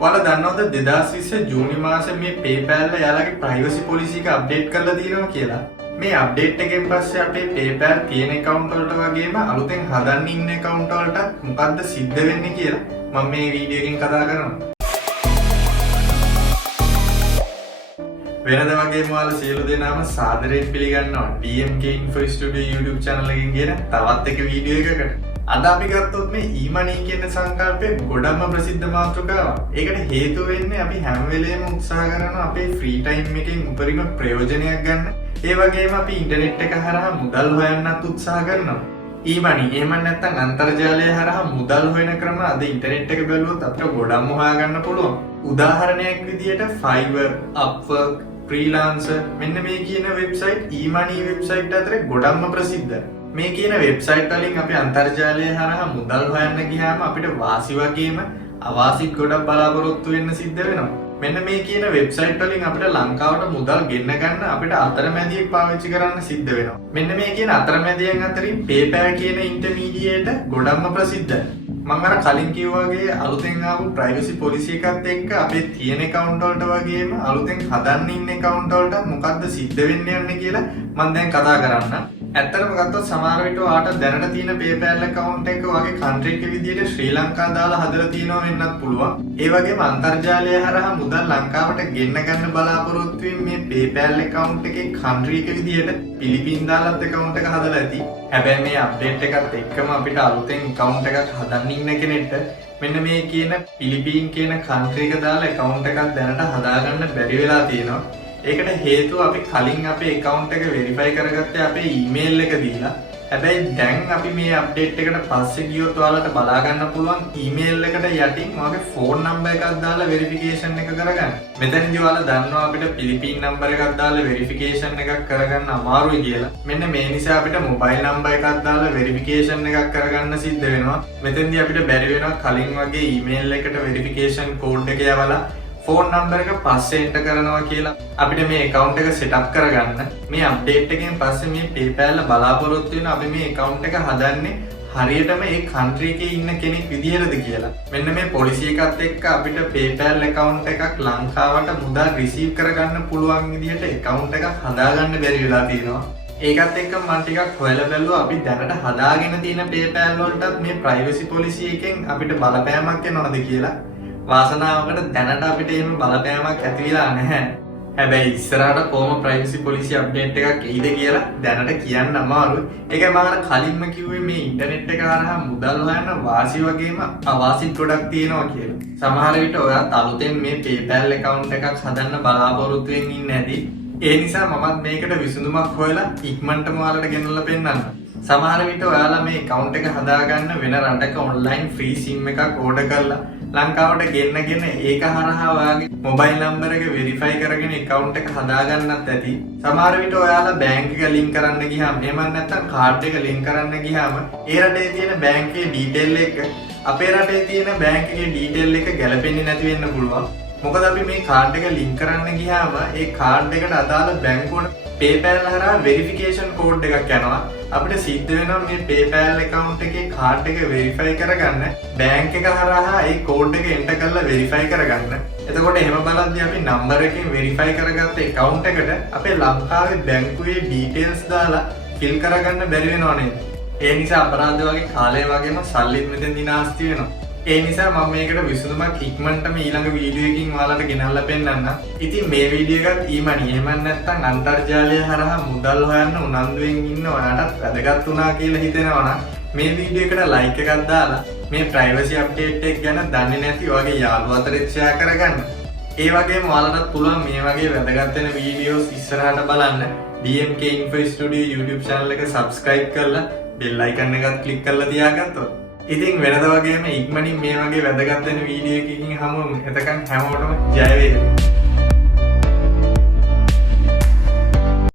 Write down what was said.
ඔයාලා දන්නවද 2020 ජූනි මාසේ මේ PayPal එයාලගේ ප්‍රයිවසි පොලිසි එක අප්ඩේට් කරලා තියෙනවා කියලා? මේ අප්ඩේට් එකෙන් පස්සේ අපේ PayPal තියෙන account වලට වගේම අලුතෙන් හදන්න ඉන්න account වලට මොකද්ද සිද්ධ වෙන්නේ කියලා මම මේ වීඩියෝ එකෙන් කතා කරනවා. වෙනද වගේම ඔයාලා සියලු දෙනාම සාදරයෙන් පිළිගන්නවා DMK Info Studio YouTube channel එකෙන් ගෙන තවත් එක වීඩියෝ එකකට. අද අපි ගත්තොත් මේ e-money කියන සංකල්පය ගොඩක්ම ප්‍රසිද්ධ මාතෘකාවක්. ඒකට හේතුව වෙන්නේ අපි හැම වෙලේම උත්සාහ කරනවා අපේ ෆ්‍රී ටයිම් එකෙන් උපරිම ප්‍රයෝජනයක් ගන්න. ඒ වගේම අපි ඉන්ටර්නෙට් එක හරහා මුදල් හොයන්නත් උත්සාහ කරනවා. e-money එහෙම නැත්නම් අන්තර්ජාලය හරහා මුදල් හොයන ක්‍රම අද ඉන්ටර්නෙට් එක බැලුවොත් අපිට ගොඩක්ම හොයාගන්න පුළුවන්. උදාහරණයක් විදියට Fiverr, Upwork, Freelancer මෙන්න මේ කියන වෙබ්සයිට් e-money වෙබ්සයිට් අතර ගොඩක්ම ප්‍රසිද්ධයි. මේ කියන වෙබ්සයිට් වලින් අපි අන්තර්ජාලය හරහා මුදල් හොයන්න ගියාම අපිට වාසි වගේම අවාසිත් ගොඩක් බලාපොරොත්තු වෙන්න සිද්ධ වෙනවා. මෙන්න මේ කියන වෙබ්සයිට් වලින් අපිට ලංකාවට මුදල් ගෙන්න ගන්න අපිට අතරමැදියෙක් පාවිච්චි කරන්න සිද්ධ වෙනවා. මෙන්න මේ කියන අතරමැදියන් අතරින් PayPal කියන ඉන්ටර්මීඩියේට් ගොඩක්ම ප්‍රසිද්ධයි. මම අර කලින් කිව්වා වගේ අලුතෙන් ආපු ප්‍රයිවසි පොලිසි එකත් එක්ක අපේ තියෙන account වලට වගේම අලුතෙන් හදන්න ඉන්න account වලට මොකද්ද සිද්ධ වෙන්න යන්නේ කියලා මම දැන් කතා කරන්න. ඇත්තටම ගත්තොත් සමහර විට ඔයාට දැනට තියෙන PayPal account එක වගේ country එක විදියට ශ්‍රී ලංකාව දාලා හදලා තියෙනවා වෙන්නත් පුළුවන්. ඒ වගේම අන්තර්ජාලය හරහා මුදල් ලංකාවට ගෙන්න ගන්න බලාපොරොත්තු වෙන මේ PayPal account එකේ country එක විදියට පිලිපින් දාලාත් account එක හදලා ඇති. හැබැයි මේ අප්ඩේට් එකත් එක්කම අපිට අලුතෙන් account එකක් හදන්න ඉන්න කෙනෙක්ට මෙන්න මේ කියන පිලිපින් කියන country එක දාලා account එකක් දැනට හදාගන්න බැරි වෙලා තියෙනවා. ඒකට හේතුව අපි කලින් අපේ account එක verify කරගත්තේ අපේ email එක දීලා. හැබැයි දැන් අපි මේ අප්ඩේට් එකට පස්සේ ගියොත් ඔයාලට බලා ගන්න පුළුවන් email එකට යටින් ඔයාගේ phone number එකක් දාලා verification එක කරගන්න. මෙතනදී ඔයාලා දන්නවා අපිට පිලිපින් number එකක් දාලා verification එකක් කරගන්න අමාරුයි කියලා. මෙන්න මේ නිසා අපිට mobile number එකක් දාලා verification එකක් කරගන්න සිද්ධ වෙනවා. මෙතෙන්දී අපිට බැරි වෙනවා කලින් වගේ email එකට verification code එක යවලා ෆෝන් නම්බර් එක පස්සේ එන්ටර් කරනවා කියලා අපිට මේ account එක setup කරගන්න. මේ අප්ඩේට් එකෙන් පස්සේ මේ PayPal බලාපොරොත්තු වෙන අපි මේ account එක හදන්නේ හරියටම ඒ country එකේ ඉන්න කෙනෙක් විදියටද කියලා. මෙන්න මේ පොලිසි එකත් එක්ක අපිට PayPal account එකක් ලංකාවට මුදල් receive කරගන්න පුළුවන් විදියට account එකක් හදාගන්න බැරි වෙලා තියෙනවා. ඒකත් එක්ක මම ටිකක් හොයලා බැලුවා අපි දැනට හදාගෙන තියෙන PayPal වලටත් මේ privacy policy එකෙන් අපිට බලපෑමක් එනවද කියලා. වාසනාවකට දැනට අපිට එහෙම බලපෑමක් ඇති වෙලා නැහැ. හැබැයි ඉස්සරහට කොහොම ප්‍රයිවසි පොලිසි අප්ඩේට් එකක් එයිද කියලා දැනට කියන්න අමාරුයි. ඒකයි මම අර කලින්ම කිව්වේ මේ ඉන්ටර්නෙට් එක හරහා මුදල් හොයන්න වාසි වගේම අවාසිත් ගොඩක් තියෙනවා කියලා. සමහර විට ඔයාත් අලුතෙන් මේ PayPal account එකක් හදන්න බලාපොරොත්තු වෙමින් ඉන්නේ නැති. ඒ නිසා මමත් මේකට විසඳුමක් හොයලා ඉක්මනටම ඔයාලට ගෙනල්ලා පෙන්නන්න. සමහර විට ඔයාලා මේ account එක හදාගන්න වෙන රටක online free sim එකක් order කරලා ලංකාවට ගෙන්නගෙන ඒක හරහා ඔයාගේ මොබයිල් නම්බර් එක වෙරිෆයි කරගෙන account එක හදාගන්නත් ඇති. සමහර විට ඔයාලා බැංක් එක ලින්ක් කරන්න ගියාම එහෙම නැත්නම් කාඩ් එක ලින්ක් කරන්න ගියාම ඒ රටේ තියෙන බැංකුවේ ඩීටේල් එක අපේ රටේ තියෙන බැංක් එකේ ඩීටේල් එක ගැලපෙන්නේ නැති වෙන්න පුළුවන්. මොකද අපි මේ කාඩ් එක ලින්ක් කරන්න ගියාම ඒ කාඩ් එකට අදාළ බැංකුවට PayPal හරහා verification code එකක් යනවා. අපිට සිද්ධ වෙනවා මේ PayPal account එකේ කාඩ් එක verify කරගන්න බැංක් එක හරහා ඒ code එක enter කරලා verify කරගන්න. එතකොට එහෙම බලද්දී අපි number එකෙන් verify කරගත්ත account එකට අපේ ලංකාවේ බැංකුවේ details දාලා fill කරගන්න බැරි වෙනව නේද? ඒ නිසා අපරාධ වගේ කාලය වගේම සල්ලිත් මෙතෙන්දී නාස්ති වෙනවා. ඒ නිසා මම මේකට විසඳුමක් ඉක්මනටම ඊළඟ වීඩියෝ එකකින් ඔයාලට ගෙනල්ලා පෙන්නන්නම්. ඉතින් මේ වීඩියෝ එකත් e-money එහෙම නැත්නම් අන්තර්ජාලය හරහා මුදල් හොයන්න උනන්දුවෙන් ඉන්න ඔයාලටත් වැදගත් වුණා කියලා හිතෙනවා නම් මේ වීඩියෝ එකට like එකක් දාලා මේ privacy update එක ගැන දන්නේ නැති ඔයගේ යාළුවෝ අතරේ share කරගන්න. ඒ වගේම ඔයාලටත් පුළුවන් මේ වගේ වැදගත් වෙන වීඩියෝස් ඉස්සරහට බලන්න DMK Info Studio YouTube channel එක subscribe කරලා bell icon එකත් click කරලා තියාගත්තොත් ඉතින් වෙනද වගේම ඉක්මනින් මේ වගේ වැදගත් වෙන වීඩියෝ එකකින් හමුවෙමු. එතකන් හැමෝටම ජය වේවා.